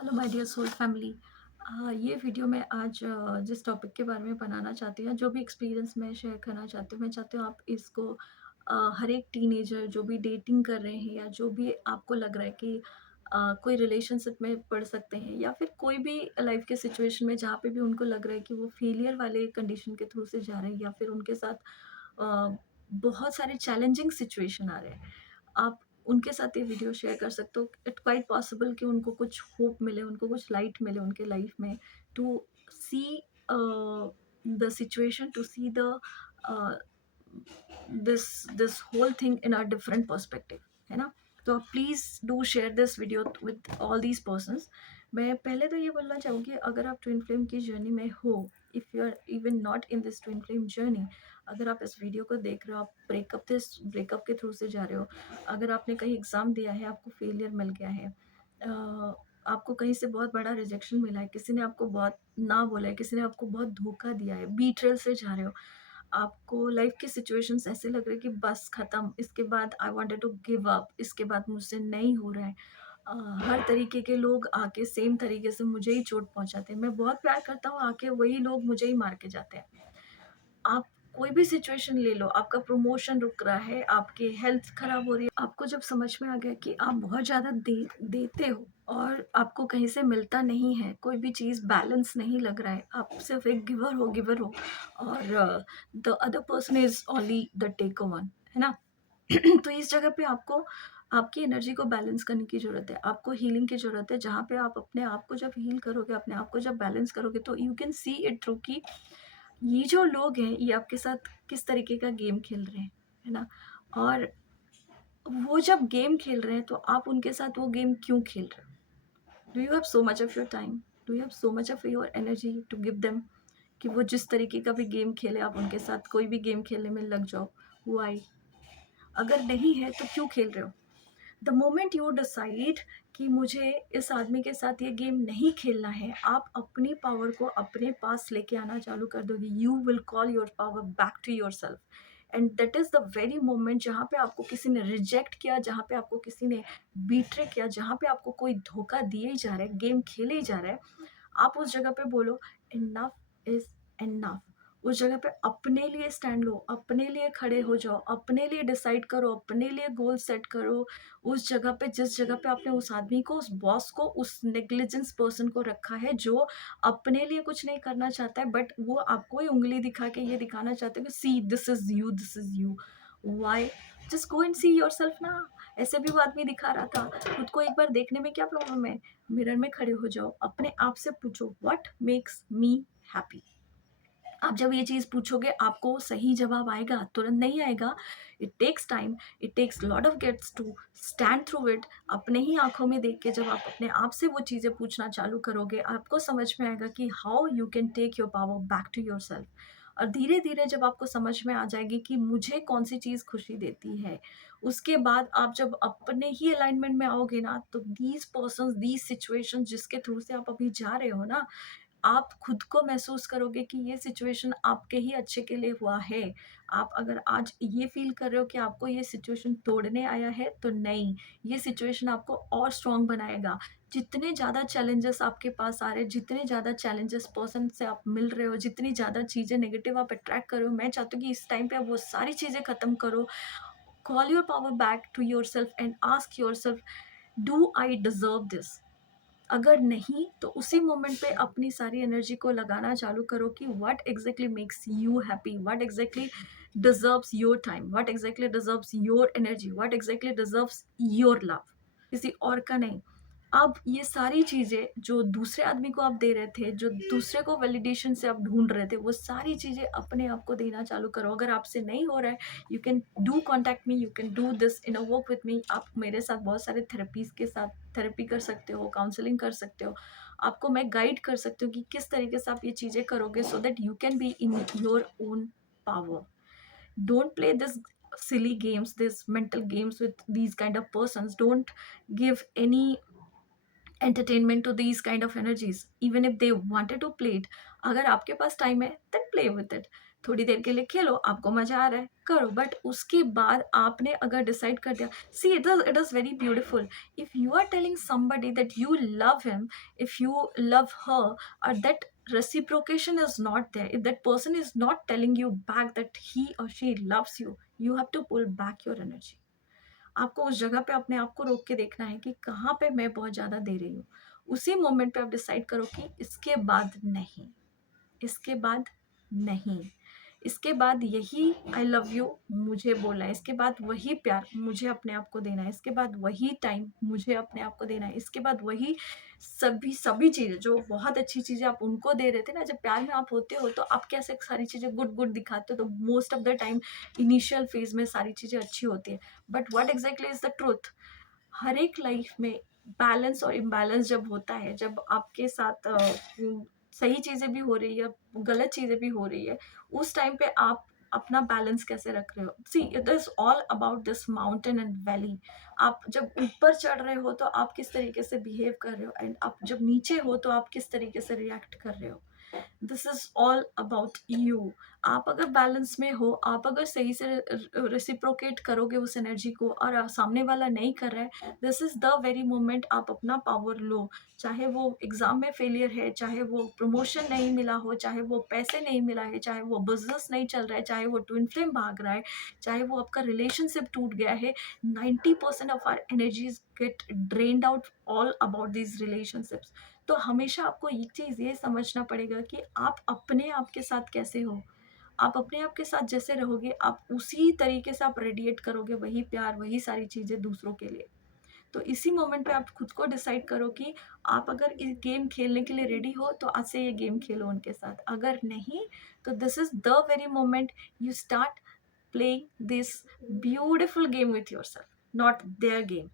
Hello my dear soul family. ये video मैं आज जिस टॉपिक के बारे में बनाना चाहती हूँ, जो भी एक्सपीरियंस मैं शेयर करना चाहती हूँ, मैं चाहती हूँ आप इसको हर एक टीनेजर जो भी डेटिंग कर रहे हैं या जो भी आपको लग रहा है कि कोई रिलेशनशिप में पढ़ सकते हैं या फिर कोई भी लाइफ के सिचुएशन में जहाँ पे भी उनको लग रहा है कि वो फेलियर वाले कंडीशन के थ्रू से जा रहे हैं या फिर उनके साथ अ, बहुत सारे चैलेंजिंग सिचुएशन आ रहे हैं। आप उनके साथ ये वीडियो शेयर कर सकते हो। इट क्वाइट पॉसिबल कि उनको कुछ होप मिले, उनको कुछ लाइट मिले उनके लाइफ में to see the situation, to see the this whole thing in a different perspective, है ना? तो please do share this video with all these persons. मैं पहले तो ये बोलना चाहूँगी, अगर आप ट्विन फ्लेम की जर्नी में हो, if you are even not in this twin flame journey, अगर आप इस वीडियो को देख रहे हो, आप ब्रेकअप के थ्रू से जा रहे हो, अगर आपने कहीं एग्ज़ाम दिया है, आपको फेलियर मिल गया है, आपको कहीं से बहुत बड़ा रिजेक्शन मिला है, किसी ने आपको बहुत ना बोला है, किसी ने आपको बहुत धोखा दिया है, बीट्रेयल से जा रहे हो, आपको लाइफ की सिचुएशंस ऐसे लग रहे हैं कि बस खत्म, इसके बाद I wanted to give up, इसके बाद मुझसे नहीं हो रहा है। अ, हर तरीके के लोग आके सेम तरीके से मुझे ही चोट पहुँचाते हैं। मैं बहुत प्यार करता हूँ, आके वही लोग मुझे ही मार के जाते हैं। आप कोई भी सिचुएशन ले लो, आपका प्रमोशन रुक रहा है, आपकी हेल्थ खराब हो रही है, आपको जब समझ में आ गया कि आप बहुत ज़्यादा देते हो और आपको कहीं से मिलता नहीं है, कोई भी चीज़ बैलेंस नहीं लग रहा है, आप सिर्फ एक गिवर हो और the other person is only the taker one, है ना? तो इस जगह पे आपको आपकी एनर्जी को बैलेंस करने की ज़रूरत है, आपको हीलिंग की ज़रूरत है, जहाँ पे आप अपने आप को जब हील करोगे, अपने आप को जब बैलेंस करोगे, तो you can see it through कि ये जो लोग हैं, ये आपके साथ किस तरीके का गेम खेल रहे हैं, है ना? और वो जब गेम खेल रहे हैं, तो आप उनके साथ वो गेम क्यों खेल रहे हो? Do you have so much of your time? Do you have so much of your energy to give them कि वो जिस तरीके का भी गेम खेले, आप उनके साथ कोई भी गेम खेलने में लग जाओ? व्हाई? अगर नहीं है, तो क्यों खेल रहे हो? द मोमेंट यू डिसाइड कि मुझे इस आदमी के साथ ये गेम नहीं खेलना है, आप अपनी पावर को अपने पास लेके आना चालू कर दोगे। You will call your power back to yourself, and that is the very moment जहाँ पे आपको किसी ने रिजेक्ट किया, जहाँ पे आपको किसी ने बीट्रे किया, जहाँ पे आपको कोई धोखा दिए ही जा रहा है, गेम खेले ही जा रहा है, आप उस जगह पे बोलो इनफ इज इनफ। उस जगह पे अपने लिए स्टैंड लो, अपने लिए खड़े हो जाओ, अपने लिए डिसाइड करो, अपने लिए गोल सेट करो। उस जगह पे, जिस जगह पे आपने उस आदमी को, उस बॉस को, उस नेग्लिजेंस पर्सन को रखा है जो अपने लिए कुछ नहीं करना चाहता है, बट वो आपको ही उंगली दिखा के ये दिखाना चाहते हैं कि see this is you, this is you. Why? Just go and see yourself ना। ऐसे भी वो आदमी दिखा रहा था, खुद को एक बार देखने में क्या प्रॉब्लम है? मिरर में खड़े हो जाओ, अपने आप से पूछो व्हाट मेक्स मी हैप्पी। आप जब ये चीज़ पूछोगे, आपको सही जवाब आएगा, तुरंत नहीं आएगा। It takes time, it takes lot of guts to stand through it. अपने ही आँखों में देख के जब आप अपने आप से वो चीज़ें पूछना चालू करोगे, आपको समझ में आएगा कि how you can take your power back to yourself. और धीरे-धीरे जब आपको समझ में आ जाएगी कि मुझे कौन-सी चीज़ खुशी देती है, उसके बाद आप जब अपने ही अलाइनमेंट में आओगे ना, तो दीज़ पर्सन्स, दीज़ सिचुएशंस जिसके थ्रू से आप अभी जा रहे हो ना, आप खुद को महसूस करोगे कि ये सिचुएशन आपके ही अच्छे के लिए हुआ है। आप अगर आज ये फ़ील कर रहे हो कि आपको ये सिचुएशन तोड़ने आया है, तो नहीं, ये सिचुएशन आपको और स्ट्रॉन्ग बनाएगा। जितने ज़्यादा चैलेंजेस आपके पास आ रहे हैं, जितने ज़्यादा चैलेंजेस पर्सन से आप मिल रहे हो, जितनी ज़्यादा चीज़ें नेगेटिव आप अट्रैक्ट कर रहे हो, मैं चाहती हूँ कि इस टाइम पे आप वो सारी चीज़ें ख़त्म करो। Call your power back to yourself and ask yourself, do I deserve this? अगर नहीं, तो उसी मोमेंट पे अपनी सारी एनर्जी को लगाना चालू करो कि what exactly makes you happy, what exactly deserves your time, what exactly deserves your energy, what exactly deserves your love, किसी और का नहीं। अब ये सारी चीज़ें जो दूसरे आदमी को आप दे रहे थे, जो दूसरे को वैलिडेशन से आप ढूँढ रहे थे, वो सारी चीज़ें अपने आप को देना चालू करो। अगर आपसे नहीं हो रहा है, you can do contact me, you can do this in a work with me. आप मेरे साथ बहुत सारे थेरेपीज़ के साथ थेरेपी कर सकते हो, काउंसलिंग कर सकते हो। आपको मैं गाइड कर सकती हूँ कि किस तरीके से आप ये चीज़ें करोगे so that you can be in your own power. Don't play this silly games, this mental games with these kind of persons. Don't give any entertainment to these kind of energies, even if they wanted to play it. अगर आपके पास time है, then play with it. थोड़ी देर के लिए खेलो, आपको मज़ा आ रहा है, करो, बट उसके बाद आपने अगर डिसाइड कर दिया, see it is very beautiful if you are telling somebody that you love him, if you love her, और that reciprocation is not there, if that person is not telling you back that he or she loves you, you have to pull back your energy. आपको उस जगह पे अपने आप को रोक के देखना है कि कहाँ पे मैं बहुत ज़्यादा दे रही हूँ। उसी मोमेंट पे आप डिसाइड करो कि इसके बाद नहीं, इसके बाद नहीं, इसके बाद यही आई लव यू मुझे बोलना है, इसके बाद वही प्यार मुझे अपने आप को देना है, इसके बाद वही टाइम मुझे अपने आप को देना है, इसके बाद वही सभी सभी चीज़ें जो बहुत अच्छी चीज़ें आप उनको दे रहे थे ना, जब प्यार में आप होते हो तो आप कैसे सारी चीज़ें गुड गुड दिखाते हो, तो most of the time initial phase में सारी चीज़ें अच्छी होती है, but what exactly is the truth, हर एक लाइफ में बैलेंस और इम्बैलेंस जब होता है, जब आपके साथ सही चीज़ें भी हो रही है, गलत चीज़ें भी हो रही है, उस टाइम पे आप अपना बैलेंस कैसे रख रहे हो। सी it is all about this mountain and valley. आप जब ऊपर चढ़ रहे हो तो आप किस तरीके से बिहेव कर रहे हो, एंड आप जब नीचे हो तो आप किस तरीके से रिएक्ट कर रहे हो। This is all about you. आप अगर बैलेंस में हो, आप अगर सही से रेसिप्रोकेट करोगे उस एनर्जी को, और सामने वाला नहीं कर रहा है, this is the very moment आप अपना पावर लो। चाहे वो एग्जाम में फेलियर है, चाहे वो प्रमोशन नहीं मिला हो, चाहे वो पैसे नहीं मिला है, चाहे वो बिजनेस नहीं चल रहा है, चाहे वो ट्विन फ्लेम भाग रहा है, चाहे वो आपका रिलेशनशिप टूट गया है, 90% of our energies get drained out all about these relationships. तो हमेशा आपको एक चीज़ ये समझना पड़ेगा कि आप अपने आप के साथ कैसे हो। आप अपने आप के साथ जैसे रहोगे, आप उसी तरीके से आप रेडिएट करोगे वही प्यार, वही सारी चीज़ें दूसरों के लिए। तो इसी मोमेंट पे आप खुद को डिसाइड करो कि आप अगर इस गेम खेलने के लिए रेडी हो तो आज से ये गेम खेलो उनके साथ, अगर नहीं तो this is the very moment you start playing this beautiful game with yourself, not their game.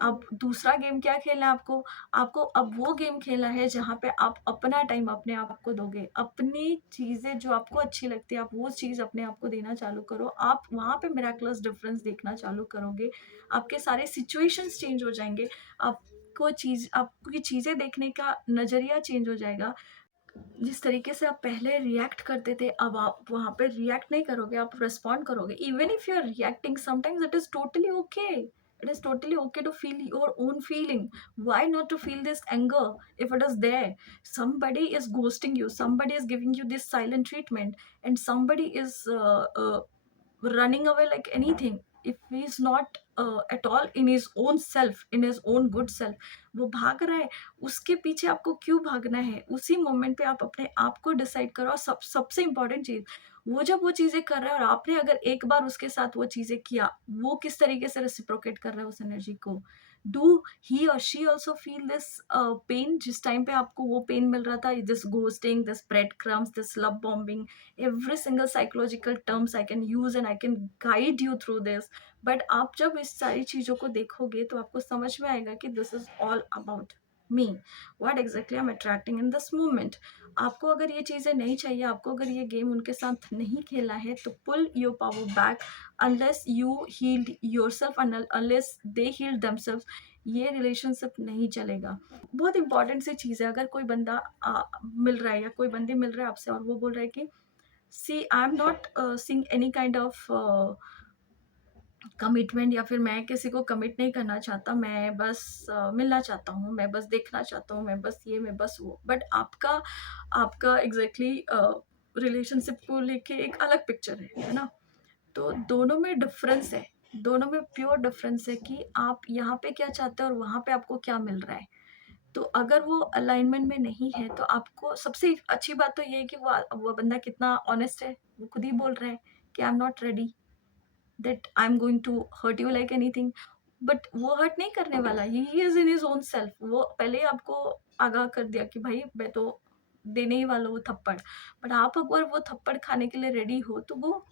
अब दूसरा गेम क्या खेलना है आपको, आपको अब वो गेम खेलना है जहाँ पे आप अपना टाइम अपने आप को दोगे, अपनी चीज़ें जो आपको अच्छी लगती है आप वो चीज़ अपने आप को देना चालू करो, आप वहाँ पे मिराकुलस डिफरेंस देखना चालू करोगे, आपके सारे सिचुएशंस चेंज हो जाएंगे, आपकी चीज़ें देखने का नज़रिया चेंज हो जाएगा। जिस तरीके से आप पहले रिएक्ट करते थे, अब आप वहाँ पे रिएक्ट नहीं करोगे, आप रिस्पॉन्ड करोगे। Even if you are reacting, sometimes it is totally okay, it is totally okay to feel your own feeling. Why not to feel this anger if it is there? somebody is ghosting you, somebody is giving you this silent treatment, and somebody is running away like anything. If he is not at all in his own self, in his own good self, वो भाग रहा है, उसके पीछे आपको क्यों भागना है? उसी मोमेंट पे आप अपने आप को डिसाइड करो। और सबसे इम्पोर्टेंट चीज़, वो जब वो चीज़ें कर रहा है और आपने अगर एक बार उसके साथ वो चीज़ें किया, वो किस तरीके से रेसिप्रोकेट कर रहा है उस एनर्जी को? डू ही और she also feel this pain जिस टाइम पे आपको वो पेन मिल रहा था? This ghosting, this bread crumbs, this love bombing, every single psychological terms I can use and I can guide you through this. But आप जब इस सारी चीज़ों को देखोगे तो आपको समझ में आएगा कि this is all about me, what exactly I am attracting in this moment. आपको अगर ये चीज़ें नहीं चाहिए, आपको अगर ये गेम उनके साथ नहीं खेलना है, तो pull your power back. Unless you healed your self, unless they healed themselves, ये रिलेशनशिप नहीं चलेगा। बहुत इंपॉर्टेंट सी चीज़ है, अगर कोई बंदा मिल रहा है या कोई बंदी मिल रहा है आपसे और वो बोल रहा है कि see I am not seeing any kind of commitment, या फिर मैं किसी को कमिट नहीं करना चाहता, मैं बस मिलना चाहता हूँ, मैं बस देखना चाहता हूँ, मैं बस ये, मैं बस वो। बट आपका आपका एग्जैक्टली रिलेशनशिप को लेके एक अलग पिक्चर है ना? तो दोनों में डिफरेंस है, दोनों में प्योर डिफरेंस है कि आप यहाँ पे क्या चाहते हो और वहाँ पे आपको क्या मिल रहा है। तो अगर वो अलाइनमेंट में नहीं है तो आपको सबसे अच्छी बात तो ये है कि वो बंदा कितना ऑनेस्ट है, वो खुद ही बोल रहा है कि I am not ready that I am going to hurt you like anything. But वो हर्ट नहीं करने वाला, he is in his own self. वो पहले ही आपको आगाह कर दिया कि भाई मैं तो देने ही वाला हूँ थप्पड़। बट आप अगर वो थप्पड़ खाने के लिए रेडी हो तो वो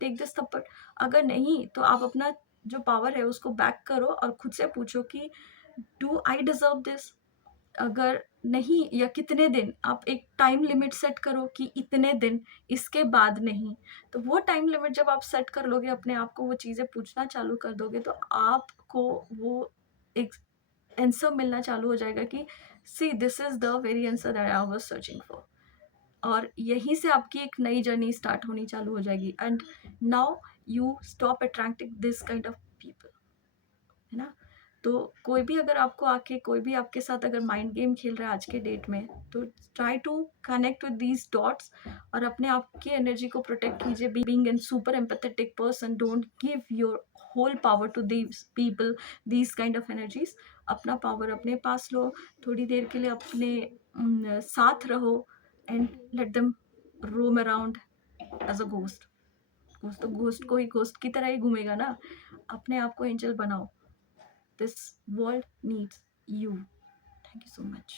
टेक दिस थप्पड़। अगर नहीं तो आप अपना जो पावर है उसको बैक करो और खुद से पूछो कि डू आई डिजर्व दिस? अगर नहीं, या कितने दिन, आप एक टाइम लिमिट सेट करो कि इतने दिन, इसके बाद नहीं। तो वो टाइम लिमिट जब आप सेट कर लोगे, अपने आप को वो चीज़ें पूछना चालू कर दोगे, तो आपको वो एक आंसर मिलना चालू हो जाएगा कि see this is the very answer that I was searching for. और यहीं से आपकी एक नई जर्नी स्टार्ट होनी चालू हो जाएगी। And now you stop attracting this kind of people, है ना? तो कोई भी अगर आपको आके कोई भी आपके साथ अगर माइंड गेम खेल रहा है आज के डेट में, तो try to connect with these dots और अपने आप की एनर्जी को प्रोटेक्ट कीजिए। Being an super empathetic person, don't give your whole power to these people, these kind of energies. अपना पावर अपने पास लो, थोड़ी देर के लिए अपने साथ रहो and let them roam around as a ghost. Ghost तो घोस्ट को ही घोस्ट की तरह ही घूमेगा ना। अपने आप को एंजल बनाओ। This world needs you. Thank you so much.